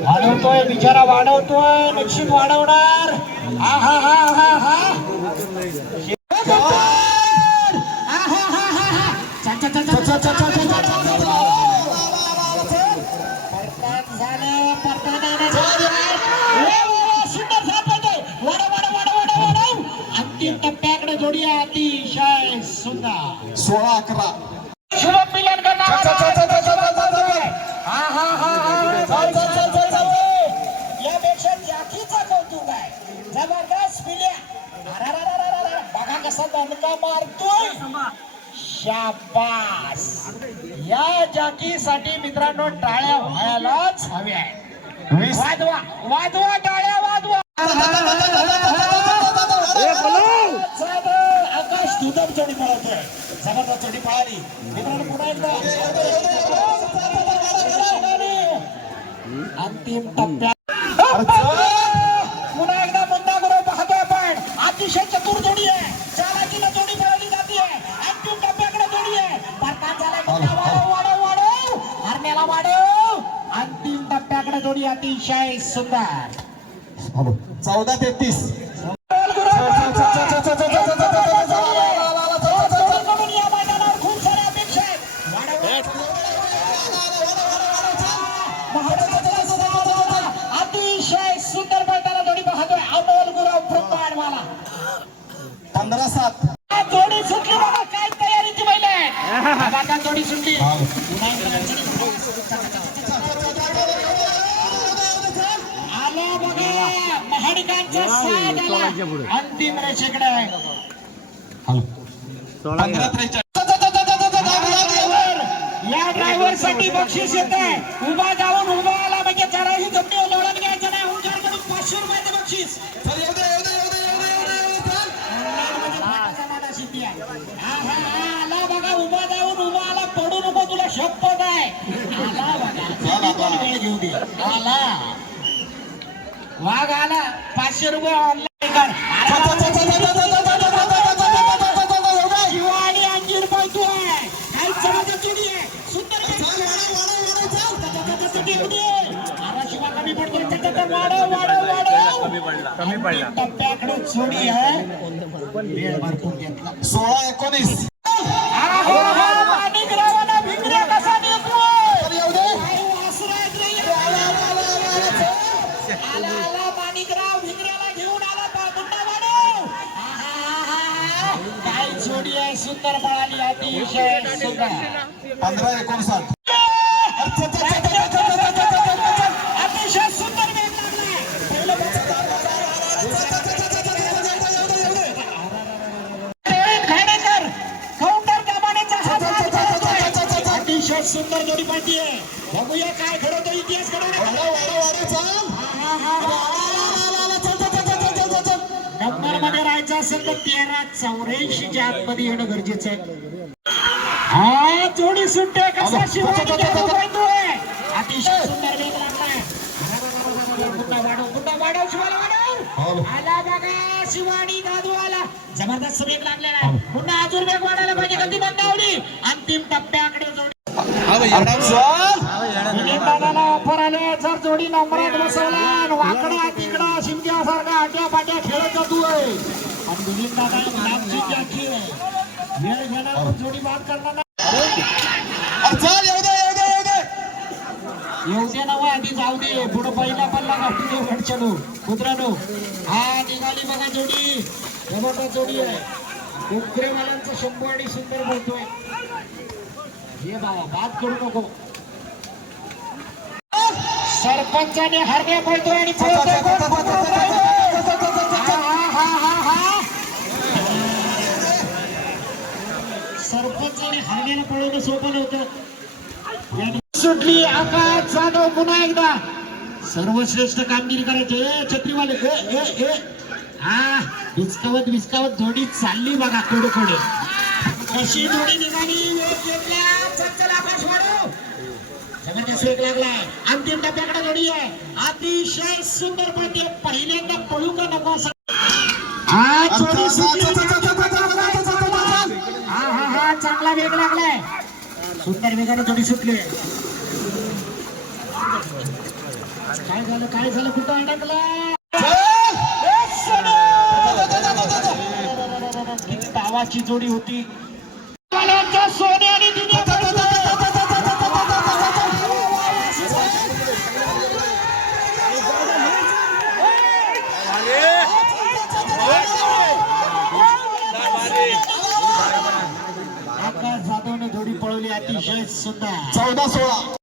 वाढवतोय बिचारा, वाढवतोय, निश्चित वाढवणार. हा हा हा हा हा अंतिम टप्प्याकडे जोडी आहे, अतिशय सुंदर. 16-11 शुभम मिलन करणार. यापेक्षा जातीचा कौतुक आहे. जबरदस्त पिल्या, बघा कसा दणका मारतोय. शाबास. या जाकीसाठी मित्रांनो टाळ्या व्हायलाच हव्या. वाजवा वाजवा, टाळ्या वाजवा. आकाश दुधम जोडी पळवतोय, जबरदस्त जोडी पळाली मित्रांनो. पुन्हा एकदा अंतिम टप्प्यात पुन्हा एकदा मुद्दा करून पाहतोय आपण. अतिशय चतुर जोडी आहे, चालाकीला जोडी पळवली जाते. अंतिम टप्प्याकडे जोडी आहे. बरकात झालाय, वाढव वाढव वाढव, हरण्याला वाढव. अंतिम टप्प्याकडे जोडी अतिशय सुंदर. 14-33 खूप साऱ्या अपेक्षा आहेत. अतिशय सुंदर पळताना जोडी पाहतोय अमोल गुरव ब्रह्मांडवाला. 15-7 जोडी सुटली बघा, काय तयारीची बैल आहे. जोडी सुटली. आला बघा महाडिकांचा साथ आला अंतिम रेषेकडे. 15-43 या ड्रायव्हर साठी बक्षीस येत आहे. उभा जाऊन उभा आला म्हणजे जराही जमनी लोळण घ्यायचं नाही. हुंकारकडून 500 रुपयाचं बक्षीस. आला बघा, उभा जाऊन उभा आला, पडू नको, तुला शपथ आहे. आला बघा, वेळ घेऊ दे. आला वाघ आला, 500 रुपये ऑनलाईन कर. शिवानी अंजीर पळतोय, काही जबरदस्त जोडी आहे. सुंदर शिवा कमी पडतो. वाढव वाढव वाढव, कमी पडला. टप्प्याकडे जोडी आहे. वेळ भरपूर घेतला. 16-19 माणिकरावांना भिंगऱ्या कसा देतोय. आला माणिकराव भिंगऱ्याला घेऊन आला. मुंडा वाढव. काय जोडी आहे, सुंदर पळाली, अतिशय सुंदर. 15-59 अतिशय सुंदर वेग लागलाय. काउंटर दाबाण्याचा अतिशय सुंदर जोडी पाहिजे. बघूया काय घडवतो इतिहास नंबर मध्ये राहायचं असेल तर 13-84 च्या आतमध्ये येणं गरजेचं आहे. हा जोडी सुट्टे कसा शिवानी अतिशय सुंदर वेग लागलाय. गुड्डा वाढव शिवाला वाढव. आला बघा शिवानी दादू आला, जबरदस्त वेग लागलेला आहे. पुन्हा अजून वेग वाढायला पाहिजे. गती बंदावली. अंतिम टप्प्याकडे जोडी. दादाला ऑफर आले, जर जोडी नंबरात बसवला वाकडा तिकडा शिमक्यासारखा आट्या पाट्या खेळत जातोय. आणि दिलीप दादा लांबची जॅकी आहे, वेळ घेणार जोडी बाद करणार नाही. येऊ दे नवा, आधी जाऊ दे. पुढे पहिला पल्ला गाठी घडचलो कुत्र्यानो. हा निघाली बघा जोडी, जबरदस्त जोडी आहे. उकरेवाल्यांचा शंभू आणि सुंदर बोलतोय. हे बाबा बाद करू नको. सरपंचाने हरण्या पळतोय आणि सरपंचाने हरण्याला पळवणं सोपं नव्हतं. सुटली. आकाश जाधव पुन्हा एकदा सर्वश्रेष्ठ कामगिरी करायचे. छत्रीवाले हा विस्कावत जोडी चालली बघा. कोडे कशी जोडी निघाली. आकाश वाढव. जबरदस्त वेग लागलाय अंतिम टप्प्याकडे जोडी आहे अतिशय सुंदर पळते पहिल्यांदा पळू का नको असं हा जोडी सुटली हा चांगला वेग लागलाय सुंदर वेगाने जोडी सुटली काय झालं कुठं अडकला किती तावाची जोडी होती सोने आणि आकाश जाधवने जोडी पळवली अतिशय सुंदर 14-16